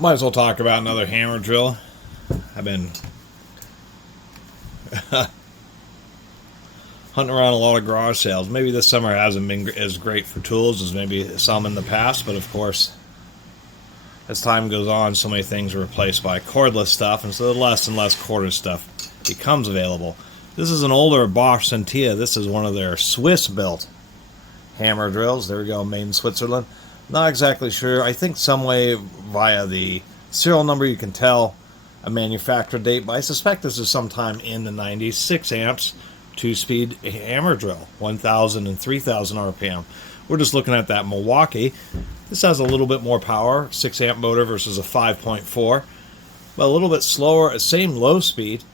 Might as well talk about another hammer drill. I've been hunting around a lot of garage sales. Maybe this summer hasn't been as great for tools as maybe some in the past, but of course, as time goes on, so many things are replaced by cordless stuff, and so less and less cordless stuff becomes available. This is an older Bosch Scintilla. This is one of their Swiss-built hammer drills. There we go, made in Switzerland. Not exactly sure. I think some way via the serial number you can tell a manufacturer date, but I suspect this is sometime in the 90s. 6 amps, 2-speed hammer drill, 1,000 and 3,000 RPM. We're just looking at that Milwaukee. This has a little bit more power, 6 amp motor versus a 5.4, but a little bit slower, same low speed,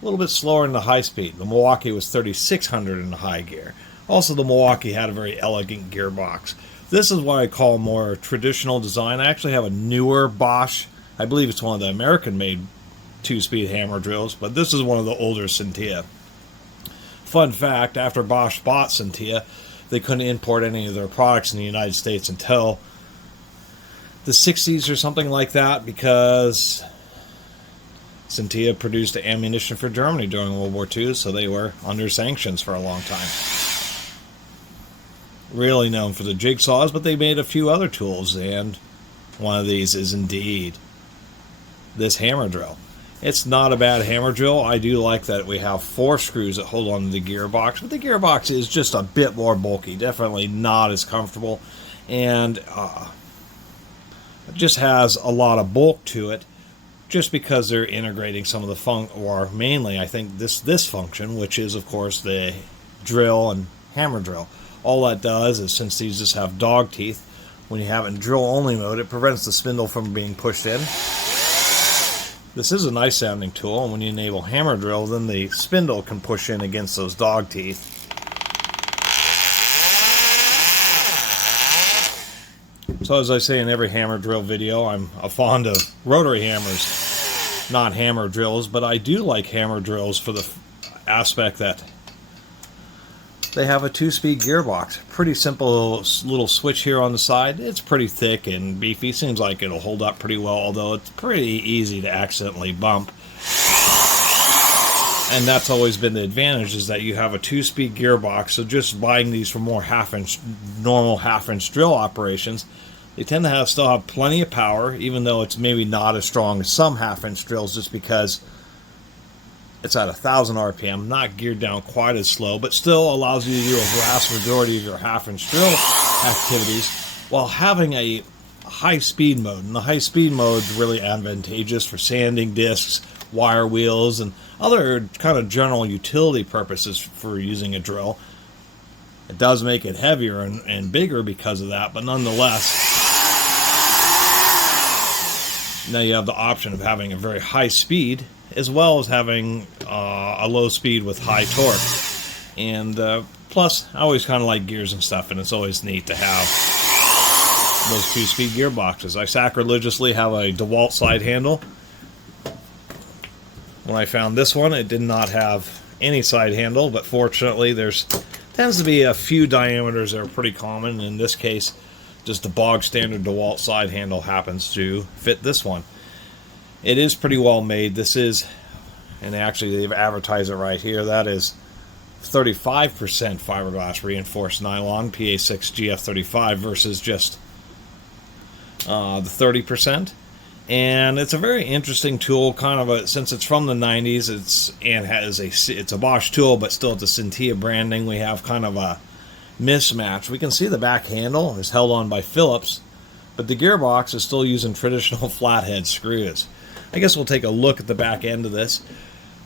a little bit slower in the high speed. The Milwaukee was 3,600 in the high gear. Also, the Milwaukee had a very elegant gearbox. This is what I call more traditional design. I actually have a newer Bosch. I believe it's one of the American-made 2-speed hammer drills, but this is one of the older Scintilla. Fun fact, after Bosch bought Scintilla, they couldn't import any of their products in the United States until the 60s or something like that, because Scintilla produced ammunition for Germany during World War II, so they were under sanctions for a long time. Really known for the jigsaws, but they made a few other tools, and one of these is indeed this hammer drill. It's not a bad hammer drill. I do like that we have 4 screws that hold on to the gearbox, but the gearbox is just a bit more bulky, definitely not as comfortable, and it just has a lot of bulk to it, just because they're integrating some of the or mainly I think this function, which is of course the drill and hammer drill. All that does is, since these just have dog teeth, when you have it in drill-only mode, it prevents the spindle from being pushed in. This is a nice sounding tool, and when you enable hammer drill, then the spindle can push in against those dog teeth. So as I say in every hammer drill video, I'm fond of rotary hammers, not hammer drills, but I do like hammer drills for the aspect that they have a 2-speed gearbox. Pretty simple little switch here on the side. It's pretty thick and beefy. Seems like it'll hold up pretty well, although it's pretty easy to accidentally bump. And that's always been the advantage, is that you have a 2-speed gearbox, so just buying these for more normal half-inch drill operations, they tend to still have plenty of power, even though it's maybe not as strong as some half-inch drills, just because it's at 1,000 RPM, not geared down quite as slow, but still allows you to do a vast majority of your half-inch drill activities while having a high-speed mode. And the high-speed mode is really advantageous for sanding discs, wire wheels, and other kind of general utility purposes for using a drill. It does make it heavier and bigger because of that, but nonetheless, now you have the option of having a very high speed, as well as having a low speed with high torque. And plus, I always kind of like gears and stuff, and it's always neat to have those 2-speed gearboxes. I sacrilegiously have a DeWalt side handle. When I found this one, it did not have any side handle, but fortunately tends to be a few diameters that are pretty common. In this case, just the bog standard DeWalt side handle happens to fit this one. It is pretty well made. This is, and actually they've advertised it right here, that is 35% fiberglass reinforced nylon, PA6 GF35, versus just the 30%. And it's a very interesting tool, kind of since it's from the 90s, it's a Bosch tool, but still it's a Scintilla branding. We have kind of a mismatch. We can see the back handle is held on by Phillips, but the gearbox is still using traditional flathead screws. I guess we'll take a look at the back end of this.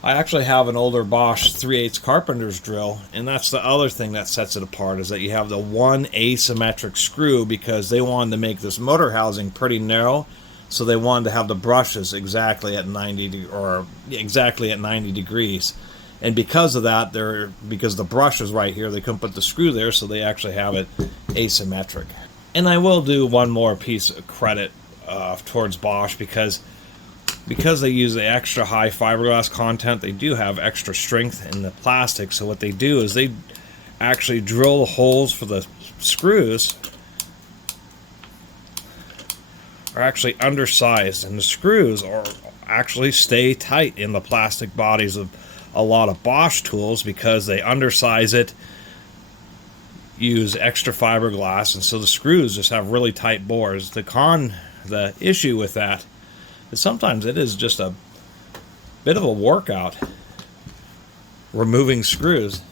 I actually have an older Bosch 3/8 carpenter's drill, and that's the other thing that sets it apart, is that you have the one asymmetric screw, because they wanted to make this motor housing pretty narrow, so they wanted to have the brushes exactly at 90 degrees. And because of that, because the brush is right here, they couldn't put the screw there, so they actually have it asymmetric. And I will do one more piece of credit towards Bosch, because they use the extra high fiberglass content, they do have extra strength in the plastic. So what they do is they actually drill the holes for the screws are actually undersized, and the screws are actually stay tight in the plastic bodies of a lot of Bosch tools because they undersize it, use extra fiberglass, and so the screws just have really tight bores. The issue with that is sometimes it is just a bit of a workout removing screws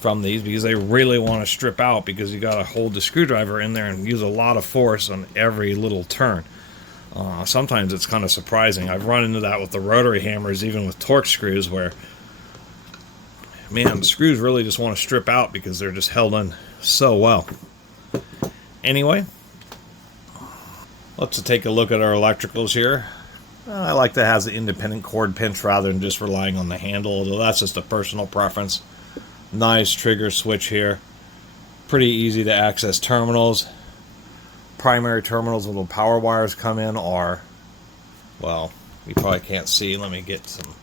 from these because they really want to strip out, because you got to hold the screwdriver in there and use a lot of force on every little turn. Sometimes it's kind of surprising. I've run into that with the rotary hammers, even with torque screws, where, man, the screws really just want to strip out because they're just held in so well. Anyway, let's take a look at our electricals here. I like that it has the independent cord pinch rather than just relying on the handle, although that's just a personal preference. Nice trigger switch here. Pretty easy to access terminals. Primary terminals, little power wires come in are, well, you probably can't see. Let me get some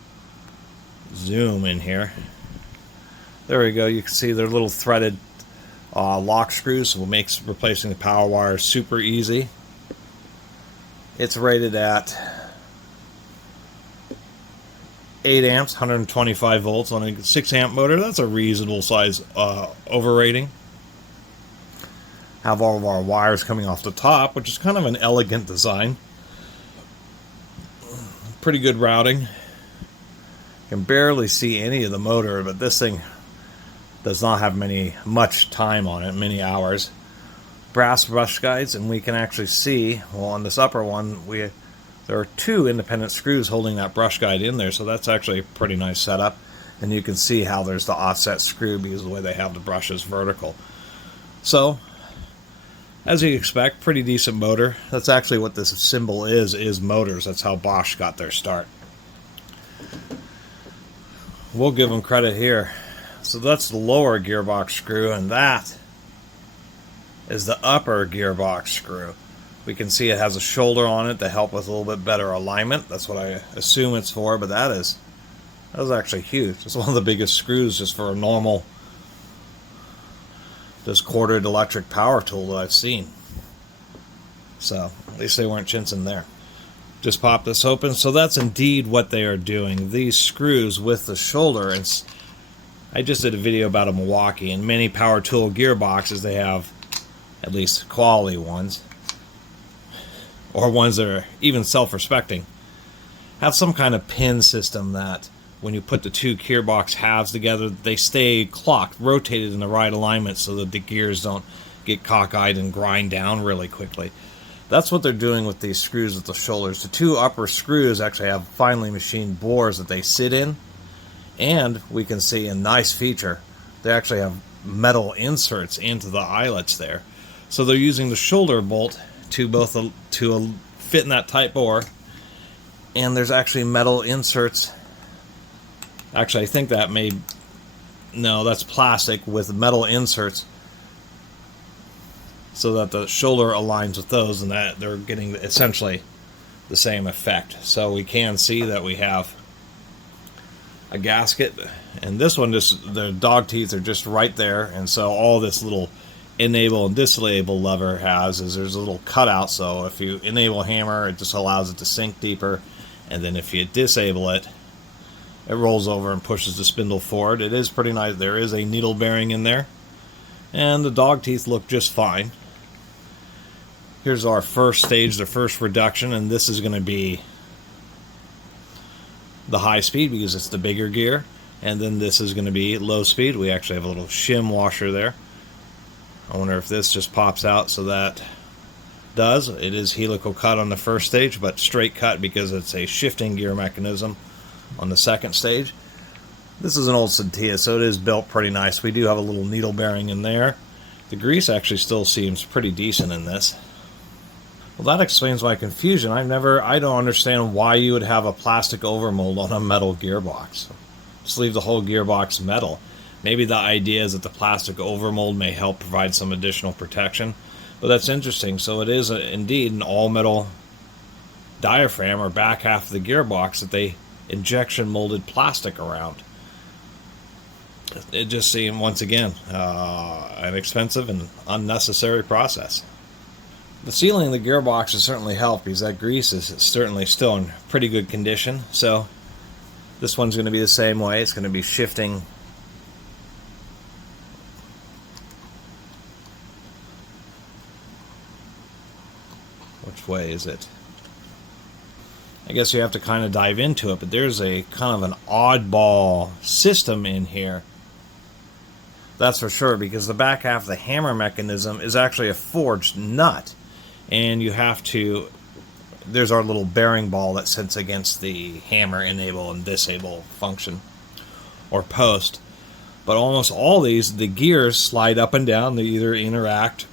zoom in here. There we go. You can see they're little threaded lock screws, so it makes replacing the power wires super easy. It's rated at 8 amps, 125 volts on a 6 amp motor. That's a reasonable size overrating. Have all of our wires coming off the top, which is kind of an elegant design. Pretty good routing. Can barely see any of the motor, but this thing does not have much time on it, many hours. Brass brush guides, and we can actually see, well, on this upper one, there are 2 independent screws holding that brush guide in there, so that's actually a pretty nice setup. And you can see how there's the offset screw because of the way they have the brushes vertical. So, as you expect, pretty decent motor. That's actually what this symbol is motors. That's how Bosch got their start. We'll give them credit here. So that's the lower gearbox screw, and that is the upper gearbox screw. We can see it has a shoulder on it to help with a little bit better alignment. That's what I assume it's for, but that is actually huge. It's one of the biggest screws just for a normal, just quartered electric power tool that I've seen. So at least they weren't chintzing there. Just pop this open. So that's indeed what they are doing. These screws with the shoulder, and I just did a video about a Milwaukee, and many power tool gearboxes, they have, at least quality ones, or ones that are even self-respecting, have some kind of pin system that when you put the 2 gearbox halves together, they stay clocked, rotated in the right alignment so that the gears don't get cockeyed and grind down really quickly. That's what they're doing with these screws with the shoulders. The 2 upper screws actually have finely machined bores that they sit in, and we can see a nice feature. They actually have metal inserts into the eyelets there. So they're using the shoulder bolt to fit in that tight bore, and there's actually metal inserts. Actually, I think that's plastic with metal inserts so that the shoulder aligns with those, and that they're getting essentially the same effect. So we can see that we have a gasket, and this one, just the dog teeth are just right there, and so all this little enable and disable lever there's a little cutout, so if you enable hammer, it just allows it to sink deeper, and then if you disable it, it rolls over and pushes the spindle forward. It is pretty nice. There is a needle bearing in there, and the dog teeth look just fine. Here's our first stage, the first reduction, and this is going to be the high speed because it's the bigger gear, and then this is going to be low speed. We actually have a little shim washer there. I wonder if this just pops out. So that does. It is helical cut on the first stage, but straight cut because it's a shifting gear mechanism on the second stage. This is an old Scintilla, so it is built pretty nice. We do have a little needle bearing in there. The grease actually still seems pretty decent in this. Well, that explains my confusion. I don't understand why you would have a plastic overmold on a metal gearbox. Just leave the whole gearbox metal. Maybe the idea is that the plastic overmold may help provide some additional protection. But that's interesting. So it is indeed an all-metal diaphragm or back half of the gearbox that they injection molded plastic around. It just seemed, once again, an expensive and unnecessary process. The sealing of the gearbox has certainly helped because that grease is certainly still in pretty good condition. So this one's going to be the same way. It's going to be shifting which way is it? I guess you have to kind of dive into it, but there's a kind of an oddball system in here. That's for sure, because the back half of the hammer mechanism is actually a forged nut. And you have to, there's our little bearing ball that sits against the hammer enable and disable function or post. But almost all these, the gears slide up and down. They either interact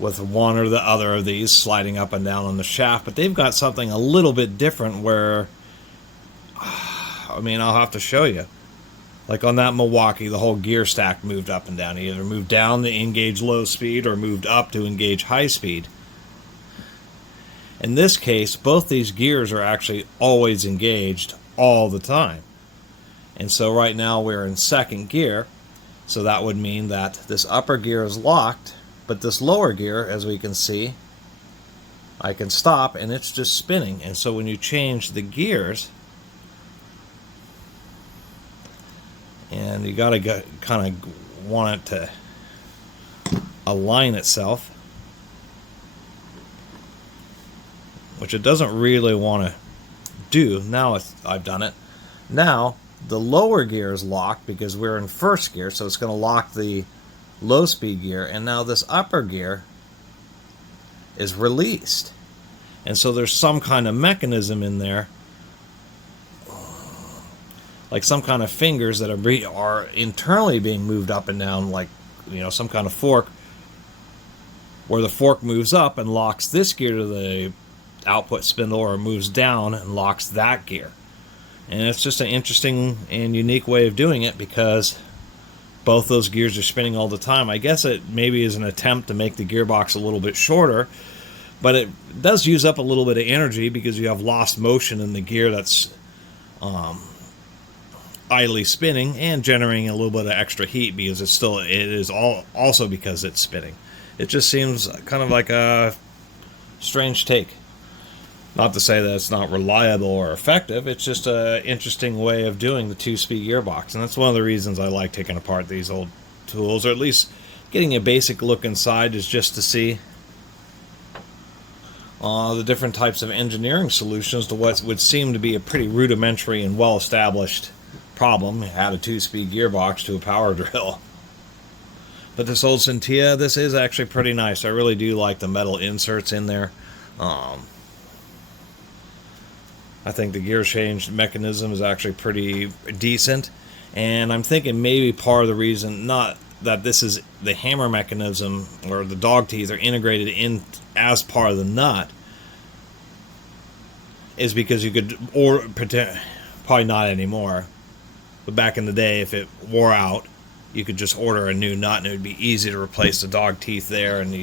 with one or the other of these sliding up and down on the shaft. But they've got something a little bit different where, I mean, I'll have to show you. Like on that Milwaukee, the whole gear stack moved up and down. It either moved down to engage low speed or moved up to engage high speed. In this case, both these gears are actually always engaged all the time. And so right now we're in second gear. So that would mean that this upper gear is locked, but this lower gear, as we can see, I can stop and it's just spinning. And so when you change the gears, and you got to kind of want it to align itself, which it doesn't really want to do. Now I've done it. Now the lower gear is locked because we're in first gear, so it's going to lock the low speed gear, and now this upper gear is released. And so there's some kind of mechanism in there, like some kind of fingers that are internally being moved up and down, like, you know, some kind of fork, where the fork moves up and locks this gear to the output spindle, or moves down and locks that gear. And it's just an interesting and unique way of doing it because both those gears are spinning all the time. I guess it maybe is an attempt to make the gearbox a little bit shorter, but it does use up a little bit of energy because you have lost motion in the gear that's idly spinning and generating a little bit of extra heat because also because it's spinning. It just seems kind of like a strange take. Not to say that it's not reliable or effective, it's just an interesting way of doing the two-speed gearbox. And that's one of the reasons I like taking apart these old tools, or at least getting a basic look inside, is just to see the different types of engineering solutions to what would seem to be a pretty rudimentary and well-established problem. Add a two-speed gearbox to a power drill. But this old Scintilla, this is actually pretty nice. I really do like the metal inserts in there. I think the gear change mechanism is actually pretty decent, and I'm thinking maybe part of the reason, not that this is the hammer mechanism or the dog teeth are integrated in as part of the nut, is because you could, or probably not anymore, but back in the day, if it wore out, you could just order a new nut and it would be easy to replace the dog teeth there, and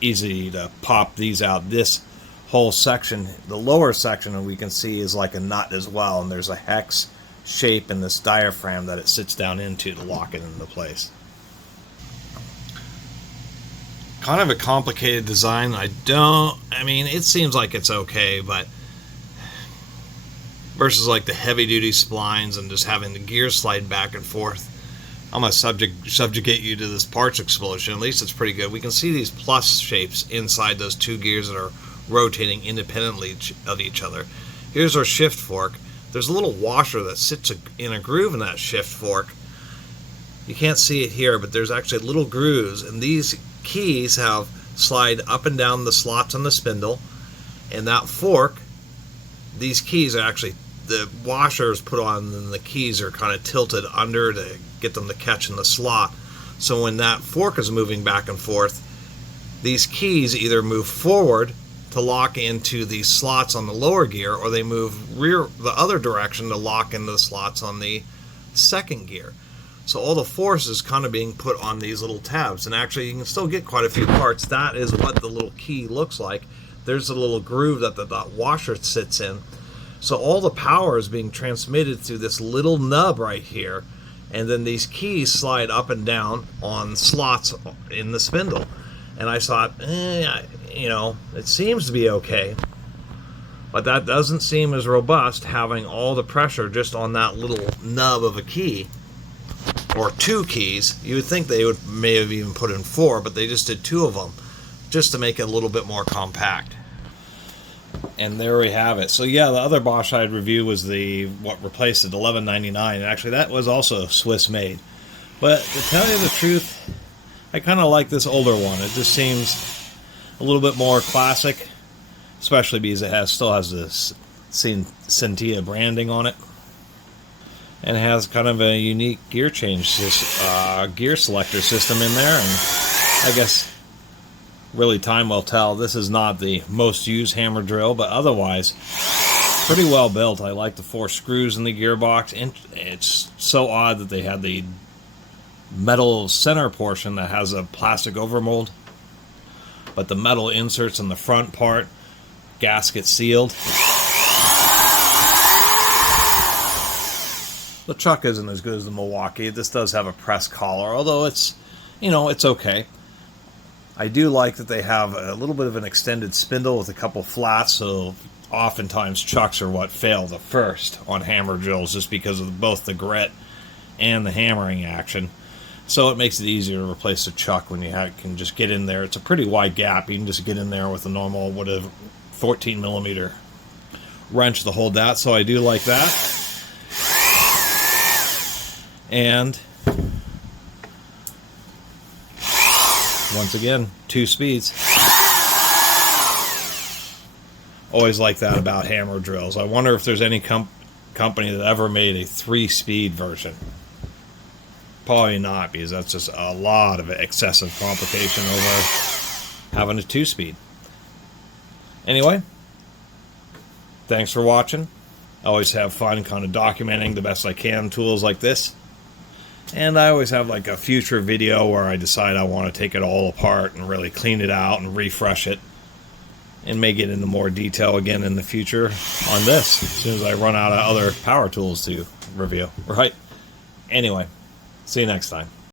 easy to pop these out. This whole section, the lower section, we can see is like a nut as well, and there's a hex shape in this diaphragm that it sits down into to lock it into place. Kind of a complicated design. I mean, it seems like it's okay, but versus like the heavy duty splines and just having the gears slide back and forth, I'm going to subjugate you to this parts explosion. At least it's pretty good. We can see these plus shapes inside those two gears that are rotating independently of each other. Here's our shift fork. There's a little washer that sits in a groove in that shift fork. You can't see it here, but there's actually little grooves, and these keys slide up and down the slots on the spindle, and that fork, these keys are actually, the washer is put on and the keys are kind of tilted under to get them to catch in the slot. So when that fork is moving back and forth, these keys either move forward to lock into the slots on the lower gear, or they move the other direction to lock into the slots on the second gear. So all the force is kind of being put on these little tabs, and actually you can still get quite a few parts. That is what the little key looks like. There's a little groove that the washer sits in. So all the power is being transmitted through this little nub right here, and then these keys slide up and down on slots in the spindle. And I thought, you know, it seems to be okay. But that doesn't seem as robust, having all the pressure just on that little nub of a key. Or 2 keys. You would think they may have even put in 4, but they just did 2 of them, just to make it a little bit more compact. And there we have it. So yeah, the other Bosch I'd review was what replaced it, $11.99, and actually that was also Swiss made. But to tell you the truth, I kind of like this older one. It just seems a little bit more classic, especially because it still has this Scintilla branding on it, and it has kind of a unique gear change, gear selector system in there. And I guess really time will tell. This is not the most used hammer drill, but otherwise pretty well built. I like the 4 screws in the gearbox, and it's so odd that they had the metal center portion that has a plastic overmold, but the metal inserts in the front part, gasket sealed. The chuck isn't as good as the Milwaukee. This does have a press collar, although it's, you know, it's okay. I do like that they have a little bit of an extended spindle with a couple flats, so oftentimes chucks are what fail the first on hammer drills, just because of both the grit and the hammering action. So it makes it easier to replace the chuck when you can just get in there. It's a pretty wide gap. You can just get in there with a normal 14 millimeter wrench to hold that, so I do like that. And once again, 2 speeds. Always like that about hammer drills. I wonder if there's any company that ever made a 3-speed version. Probably not, because that's just a lot of excessive complication over having a 2-speed. Anyway, thanks for watching. I always have fun kind of documenting the best I can tools like this. And I always have like a future video where I decide I want to take it all apart and really clean it out and refresh it, and may get into more detail again in the future on this as soon as I run out of other power tools to review. Right? Anyway, see you next time.